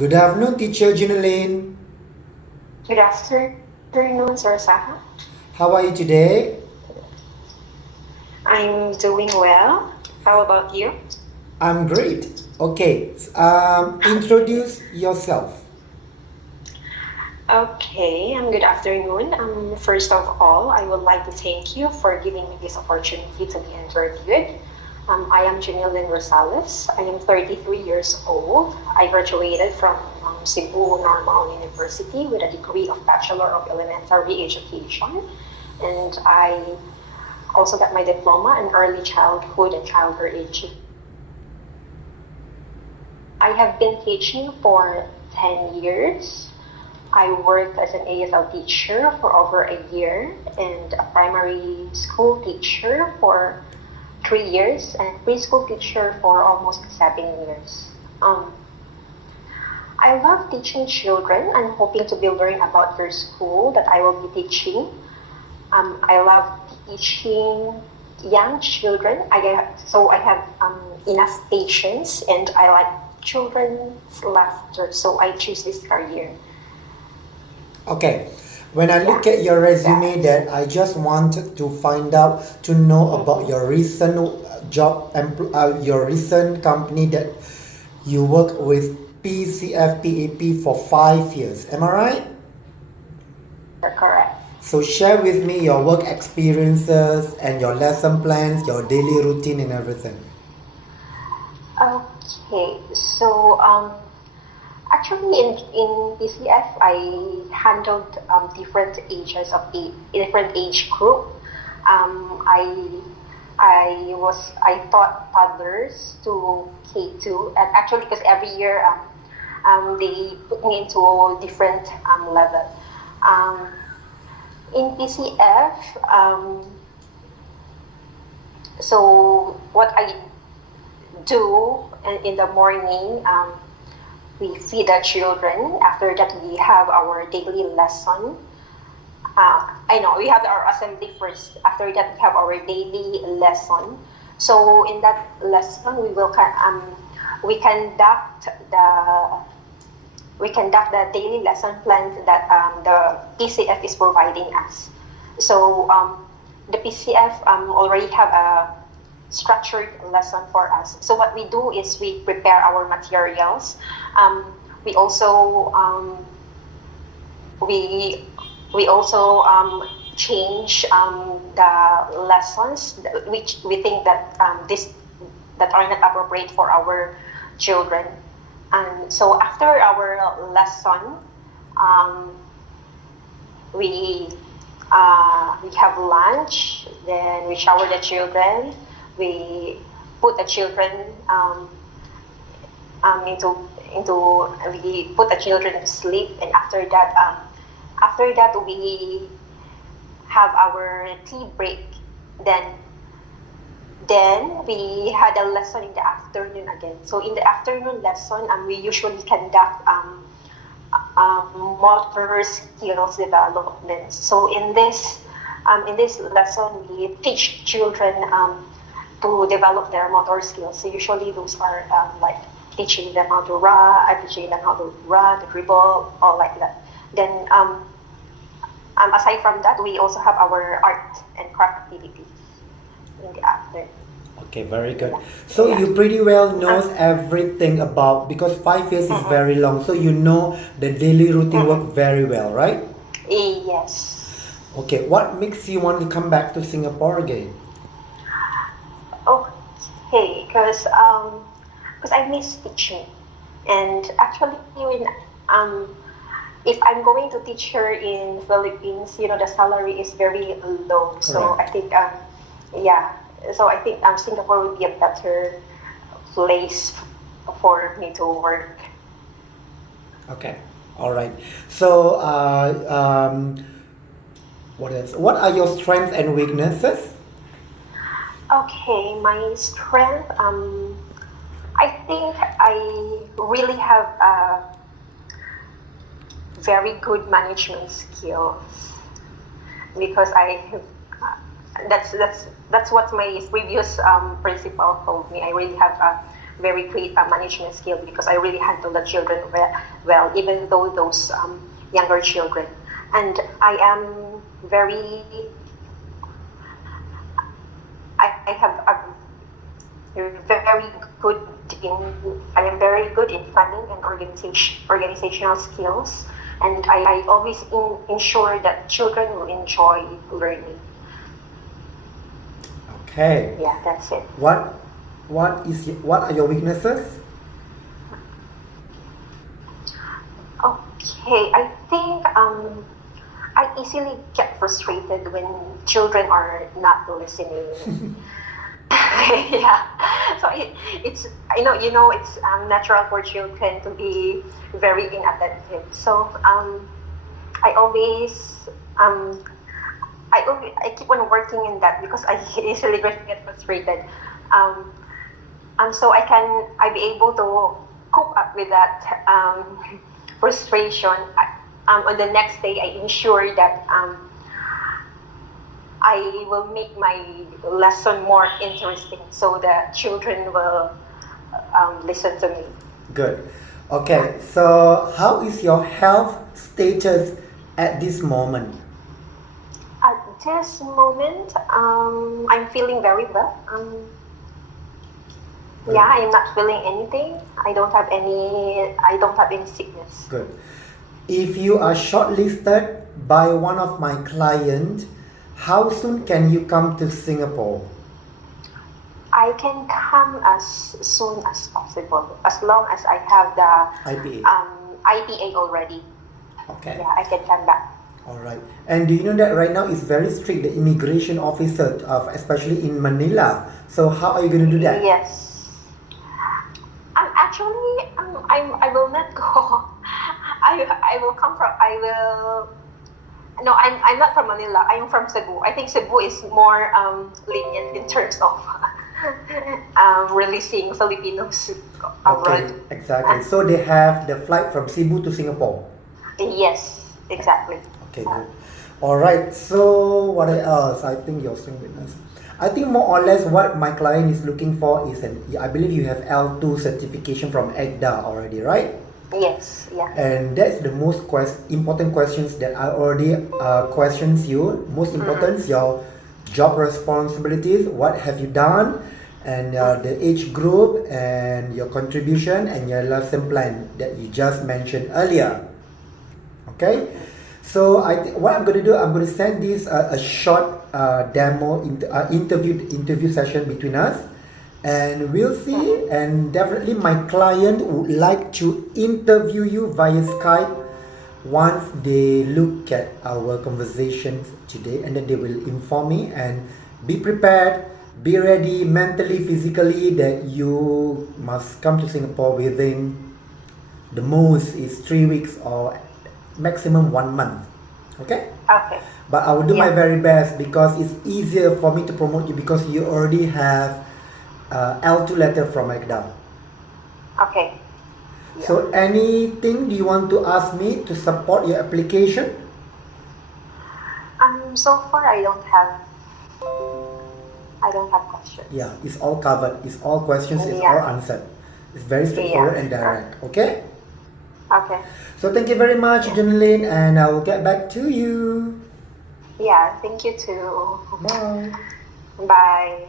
Good afternoon, teacher Junelin. Good afternoon, Sir Saha. How are you today? I'm doing well. How about you? I'm great. Okay, introduce yourself. Okay, good afternoon. First of all, I would like to thank you for giving me this opportunity to be interviewed. I am Janilyn Rosales. I am 33 years old. I graduated from Cebu Normal University with a degree of Bachelor of Elementary Education. And I also got my diploma in early childhood and childhood education. I have been teaching for 10 years. I worked as an ASL teacher for over a year and a primary school teacher for 3 years and a preschool teacher for almost 7 years. I love teaching children. I'm hoping to be learning about your school that I will be teaching. I love teaching young children. I have enough patience and I like children's laughter, so I choose this career. Okay, when I look Yeah, at your resume, that's. that I just wanted to find out to know about Mhm. your recent your recent company that you work with PCFPAP for 5 years. Am I right? You're correct. So share with me your work experiences and your lesson plans, your daily routine and everything. Okay, so actually in PCF, I handled different age group. I taught toddlers to K2, and actually because every year they put me into different level. Um, in PCF, so what I do in the morning, we feed the children. After that, we have our daily lesson. I know we have our assembly first. After that, we have our daily lesson. So in that lesson, we conduct the daily lesson plans that the PCF is providing us. So the PCF already have a structured lesson for us. So what we do is we prepare our materials. We also we we also change the lessons which we think that this that are not appropriate for our children. And so after our lesson, um, we we have lunch, then we shower the children, we put the children into we put the children to sleep, and after that we have our tea break. Then we had a lesson in the afternoon again. So in the afternoon lesson, we usually conduct motor skills development. So in this lesson, we teach children to develop their motor skills. So usually those are like teaching them how to teaching them how to run, to dribble, all like that. Then aside from that, we also have our art and craft activities in the afternoon. Okay, very good. Yeah. So Yeah. you pretty well knows Um, everything about, because 5 years is mm-mm, very long. So you know the daily routine mm-mm. work very well, right? Yes. Okay, what makes you want to come back to Singapore again? Okay, because I miss teaching, and actually when if I'm going to teach her in Philippines, the salary is very low. So I Correct. think yeah, so I think Singapore would be a better place for me to work. Okay, all right. So what else? What are your strengths and weaknesses? Okay, my strength. I think I really have very good management skills because I have, that's what my previous principal told me. I really have very great management skill because I really handle the children well, even though those younger children. And I am very, I have a very good I am very good in planning and organizational skills, and I always ensure that children will enjoy learning. Okay. Yeah, that's it. What are your weaknesses? Okay, I think I easily get frustrated when children are not listening. Yeah, so it's it's natural for children to be very inattentive. So I always um, I keep on working in that because I easily get frustrated. Um, so I be able to cope up with that frustration. On the next day, I ensure that I will make my lesson more interesting so that children will listen to me. Good. Okay, so how is your health status at this moment? At this moment, I'm feeling very well. Yeah, I'm not feeling anything. I don't have any sickness. Good. If you are shortlisted by one of my clients, how soon can you come to Singapore? I can come as soon as possible, as long as I have the IPA. IPA already. Okay. Yeah, I can come back. All right. And do you know that right now it's very strict, the immigration officer, especially in Manila. So how are you going to do that? Yes. Actually, I will not go. I will come from. I will. No, I'm not from Manila. I'm from Cebu. I think Cebu is more lenient in terms of releasing Filipinos abroad. Okay, exactly. So they have the flight from Cebu to Singapore. Yes, exactly. Okay, good. All right. So what else? I think you're staying with us. I think more or less what my client is looking for is I believe you have L2 certification from EGDA already, right? Yes, yeah. And that's the most important questions that I already questions you. Most important is your job responsibilities. What have you done? And the age group and your contribution and your lesson plan that you just mentioned earlier. Okay, so what I'm going to do, I'm going to send this a short demo interview session between us, and we'll see. And definitely, my client would like to interview you via Skype once they look at our conversations today, and then they will inform me. And be prepared, be ready mentally, physically that you must come to Singapore within the most is 3 weeks or maximum 1 month. Okay? Okay. But I will do my very best because it's easier for me to promote you because you already have L2 letter from EGDA. Okay. Yeah. So anything do you want to ask me to support your application? So far I don't have questions. Yeah, it's all covered. It's all questions, it's all answered. It's very straightforward and direct. Okay? Okay. So thank you very much, Janeline, and I will get back to you. Yeah, thank you too. Bye. Bye.